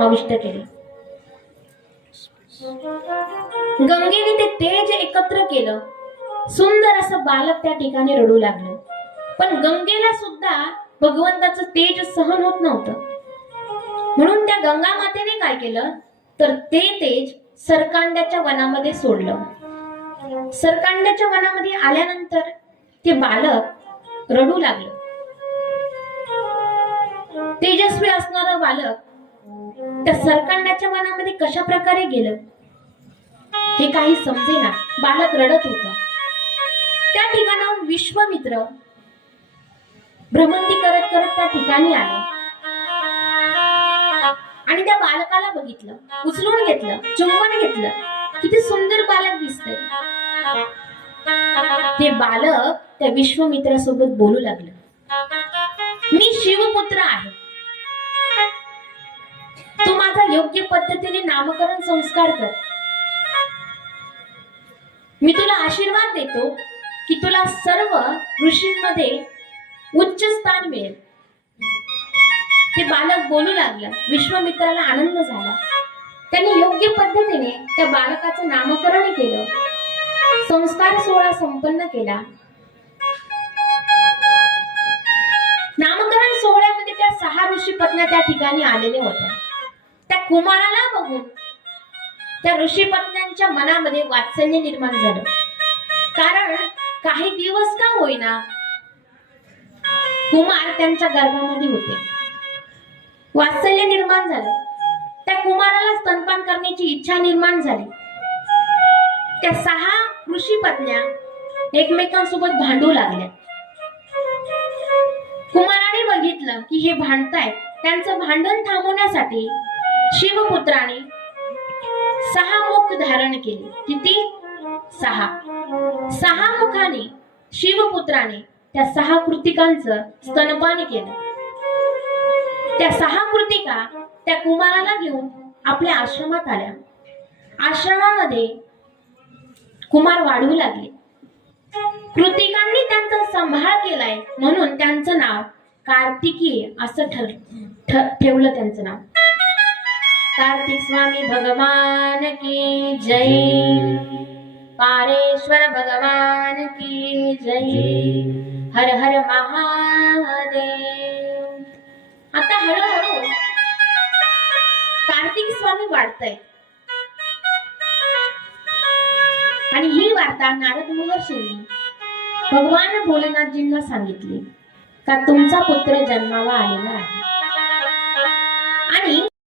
समाविष्ट केले। गंगेने ते तेज एकत्र केलं। सुंदर असं बालक त्या ठिकाणी रडू लागलं, पण गंगेला सुद्धा भगवंताचं तेज सहन होत नव्हतं। म्हणून त्या गंगा मातेने काय केलं तर ते तेज सरकांड्याच्या वनामध्ये सोडलं। सरकांड्याच्या वनामध्ये आल्यानंतर ते बालक रडू लागलं। तेजस्वी असणारं बालक त्या सरकांड्याच्या वनामध्ये कशा प्रकारे गेलं हे काही समजेना। बालक रडत होता। त्या ठिकाणाहून विश्वामित्र भ्रमंती करत करत त्या ठिकाणी आले आणि त्या बालकाला बघितलं, उचलून घेतलं, चुंबन घेतलं। किती सुंदर बालक दिसतंय। ते बालक त्या विश्वामित्रासोबत बोलू लागलं, मी शिवपुत्र आहे, तू माझा योग्य पद्धतीने नामकरण संस्कार कर। मी तुला आशीर्वाद देतो की तुला सर्व ऋषींमध्ये उच्च स्थान मिळेल। ते बालक बोलू लागलं। विश्वामित्राला आनंद झाला। त्यांनी योग्य पद्धतीने त्या बालकाचं नामकरण केलं, संस्कार सोहळा संपन्न केला। नामकरण सोहळ्यामध्ये त्या 6 ऋषी पत्न्या त्या ठिकाणी आलेल्या होत्या। त्या कुमाराला बघून त्या ऋषी पत्न्यांच्या मनामध्ये वात्सल्य निर्माण झालं, कारण काही दिवस का होईना कुमार त्यांच्या गर्भामध्ये होते। वात्सल्य निर्माण झालं। त्या कुमाराला स्तनपान करण्याची इच्छा निर्माण झाली। त्या 6 ऋषी पत्न्या एकमेकांसोबत भांडू लागल्या। कुमाराने बघितलं की हे भांडतायत। त्यांचं भांडण थांबवण्यासाठी शिवपुत्राने 6 मुख धारण केले। किती? 6 मुखाने शिवपुत्राने त्या 6 कृतिकांचं स्तनपान केलं। त्या 6 कृतिका त्या कुमाराला घेऊन आपल्या आश्रमात आल्या। आश्रमामध्ये कुमार वाढू लागले। कृतिकांनी त्यांचा सांभाळ केलाय म्हणून त्यांचं नाव कार्तिकीय असं ठेवलं। त्यांचं नाव कार्तिक स्वामी भगवान की जय, पारेश्वर भगवान की जय, हर हर महादेव। आता हळूहळू कार्तिक स्वामी वाढताय आणि ही वार्ता नारद महर्षींनी भगवान भोलेनाथजींना सांगितली का तुमचा पुत्र जन्माला आलेला आहे।